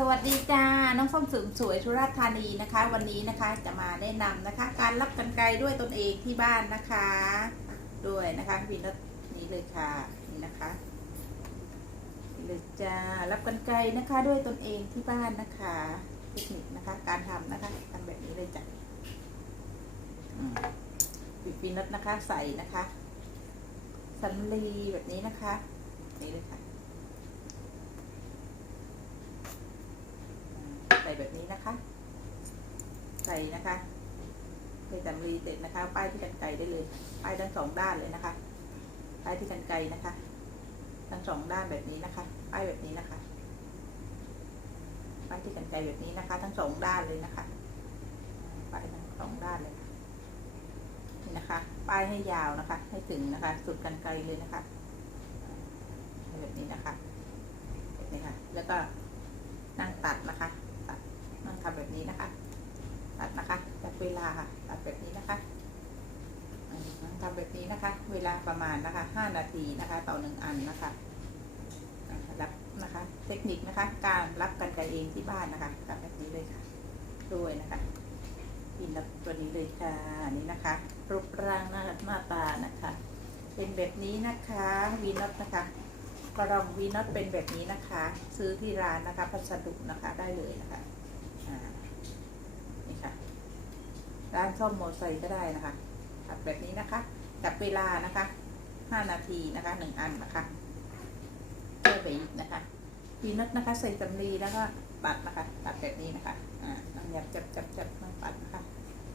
สวัสดีจ้า น้องส้มสูงสวยชุราธานีนะคะ วันนี้นะคะจะมาแนะนำนะคะ การรับกันไกรด้วยตนเองที่บ้านนะคะ ด้วยนะคะวินรถนี้เลยค่ะนี่นะคะเลยจ้ารับกันไกรนะคะด้วยตนเองที่บ้านนะคะเทคนิคนะคะ การทำนะคะทำแบบนี้เลยจ้ะปิดวินรถนะคะใส่นะคะสันลีแบบนี้นะคะ นี่เลยค่ะ ใส่แบบนี้นะคะ ใส่นะคะใส่สำลีเสร็จนะคะ ป้ายที่กันไกได้เลย ป้ายทั้งสองด้านเลยนะคะ ป้ายที่กันไกนะคะ ทั้งสองด้านแบบนี้นะคะ ป้ายแบบนี้นะคะ ป้ายที่กันไกแบบนี้นะคะ ทั้งสองด้านเลยนะคะ ป้ายทั้งสองด้านเลยนี่นะคะ ป้ายให้ยาวนะคะ ให้ถึงนะคะ สุดกันไกเลยนะคะ แบบนี้นะคะแบบนี้ค่ะ แล้วก็นั่งตัดนะคะ ทำแบบนี้นะคะ ตัดนะคะจับเวลาค่ะ ตัดแบบนี้นะคะอืมนั่งทำแบบนี้นะคะ เวลาประมาณนะคะห้านาทีนะคะ ต่อหนึ่งอันนะคะรับนะคะ เทคนิคนะคะ การรับกันไกเองที่บ้านนะคะทำแบบนี้เลยค่ะ ด้วยนะคะกินรับตัวนี้เลยค่ะนี่นะคะ รูปร่างหน้าหน้าตานะคะ เป็นแบบนี้นะคะวีนอตนะคะกระรองวีนอตเป็นแบบนี้นะคะ ซื้อที่ร้านนะคะ พัสดุนะคะได้เลยนะคะอ่านี่ค่ะ ร้านซ่อมมอเตอร์ไซค์ก็ได้นะคะตัดแบบนี้นะคะจับเวลานะคะห้านาทีนะคะหนึ่งอันนะคะเพื่อไปอีกนะคะวีนอตนะคะ ใส่สำลีแล้วก็ตัดนะคะตัดแบบนี้นะคะอ่าน้ำยับจับจับจับน้ำปัดนะคะ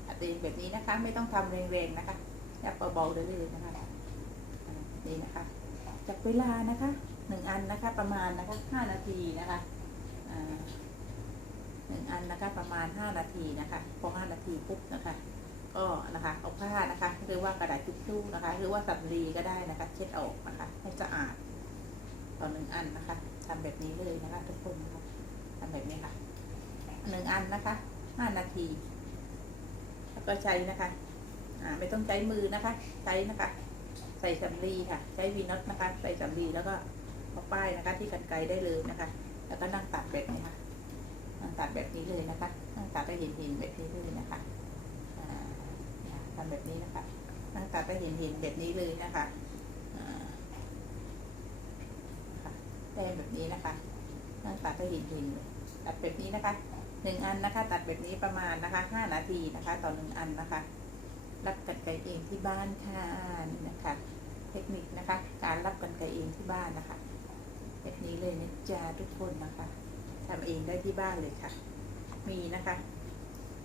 ตัดเองแบบนี้นะคะ ไม่ต้องทำแรงๆนะคะยับเบาๆเลยๆนะคะนี่นะคะจับเวลานะคะหนึ่งอันนะคะ ประมาณนะคะห้านาทีนะคะอ่า นนนะคะ ประมาณห้านาทีนะคะ พอห้านาทีปุ๊บนะคะ ก็นะคะเอาผ้านะคะหรือว่ากระดาษทิชชู่นะคะ หรือว่าสำลีก็ได้นะคะ เช็ดออกนะคะ ให้สะอาดต่อหนึ่งอันนะคะทำแบบนี้เลยนะคะ ทุกคนนะคะทำแบบนี้ค่ะหนึ่งอันนะคะ ห้านาที แล้วก็ใช้นะคะ อ่า ไม่ต้องใช้มือนะคะ ใช้นะคะ ใส่สำลีค่ะ ใช้วีน็อตนะคะ ใส่สำลีแล้วก็เอาป้ายนะคะ ที่กันไกลได้เลยนะคะ แล้วก็นั่งตัดแบบนี้ค่ะ ตัดแบบนี้เลยนะคะนั่งตัดได้เห็นห็นแบบนี้เลยนะคะทำแบบนี้นะคะนั่งตัดได้เห็นห็นแบบนี้เลยนะคะอ่าค่ะแต้แบบนี้นะคะนั่งตัดได้เห็นห็นตัดแบบนี้นะคะหนึ่งอันนะคะ ตัดแบบนี้ประมาณนะคะห้านาทีนะคะ ต่อหนึ่งอันนะคะ รับกันไกเองที่บ้านค่ะนี่นะคะ เทคนิคนะคะ การรับกันไกเองที่บ้านนะคะ แบบนี้เลยนะจ๊ะทุกคนนะคะ ทำเองได้ที่บ้านเลยค่ะ มีนะคะ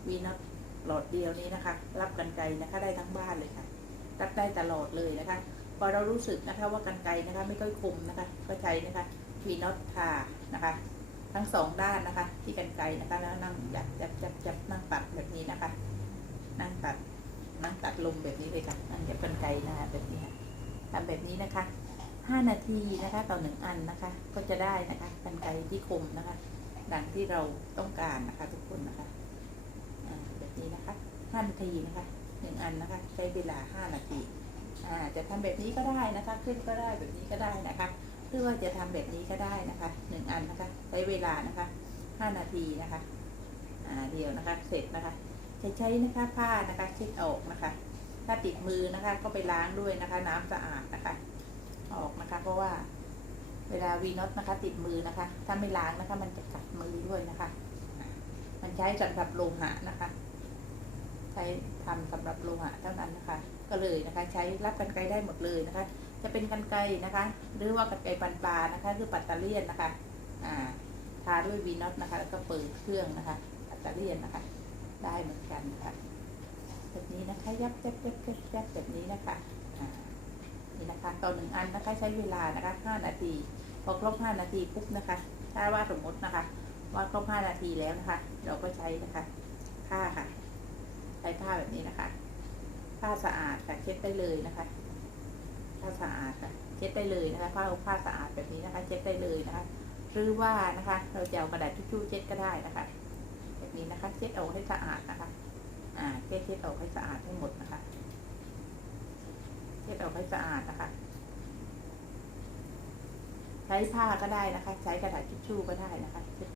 วีน็อตหลอดเดียวนี้นะคะ รับกันไกนะคะได้ทั้งบ้านเลยค่ะ รับได้ตลอดเลยนะคะ พอเรารู้สึกนะคะว่ากันไกนะคะ ไม่ค่อยคมนะคะ ก็ใช้นะคะวีน็อตค่ะนะคะ ทั้งสองด้านนะคะ ที่กันไกนะคะแล้วนั่งจับจับจับจับนั่งตัดแบบนี้นะคะ นั่งตัดนั่งตัดลมแบบนี้เลยค่ะนั่งเย็บกันไกลนะคะแบบนี้ค่ะทำแบบนี้นะคะห้านาทีนะคะ ต่อหนึ่งอันนะคะ ก็จะได้นะคะกันไกลที่คมนะคะ ดังที่เราต้องการนะคะ ทุกคนนะคะแบบนี้นะคะห้านาทีนะคะหนึ่งอันนะคะ ใช้เวลาห้านาทีอาจะทำแบบนี้ก็ได้นะคะ ขึ้นก็ได้แบบนี้ก็ได้นะคะหรือว่าจะทำแบบนี้ก็ได้นะคะหนึ่งอันนะคะ ใช้เวลานะคะห้านาทีนะคะเดียวนะคะ เสร็จนะคะ จะใช้นะคะผ้านะคะเช็ดออกนะคะ ถ้าติดมือนะคะก็ไปล้างด้วยนะคะ น้ำสะอาดนะคะ ออกนะคะ เพราะว่า เวลาวีน็อตนะคะ ติดมือนะคะ ถ้าไม่ล้างนะคะ มันจะกัดมือด้วยนะคะ มันใช้สำหรับโลหะนะคะ ใช้ทำสำหรับโลหะเท่านั้นนะคะ ก็เลยนะคะ ใช้รับกันไกรได้หมดเลยนะคะ จะเป็นกันไกรนะคะ หรือว่ากันไกรปันปลานะคะหรือปัตเตอร์เลียนนะคะ อ่าทาด้วยวีน็อตนะคะ แล้วก็เปิดเครื่องนะคะ ปัตเตอร์เลียนนะคะ ได้เหมือนกันนะคะแบบนี้นะคะ ยับยับยับยับยับแบบนี้นะคะอ่านี่นะคะต่อหนึ่งอันนะคะใช้เวลานะคะห้านาที พอครบห้านาทีปุ๊บนะคะ ถ้าว่าสมมตินะคะ ว่าครบห้านาทีแล้วนะคะ เราก็ใช้นะคะผ้าค่ะ ใช้ผ้าแบบนี้นะคะผ้าสะอาดค่ะเช็ดได้เลยนะคะผ้าสะอาดค่ะเช็ดได้เลยนะคะผ้าผ้าสะอาดแบบนี้นะคะ เช็ดได้เลยนะคะ หรือว่านะคะ เราจะเอากระดาษทิชชู่เช็ดก็ได้นะคะ แบบนี้นะคะ เช็ดออกให้สะอาดนะคะ อ่าเช็ดเช็ดออกให้สะอาดให้หมดนะคะ เช็ดออกให้สะอาดนะคะ ใช้ผ้าก็ได้นะคะ ใช้กระดาษทิชชู่ก็ได้นะคะ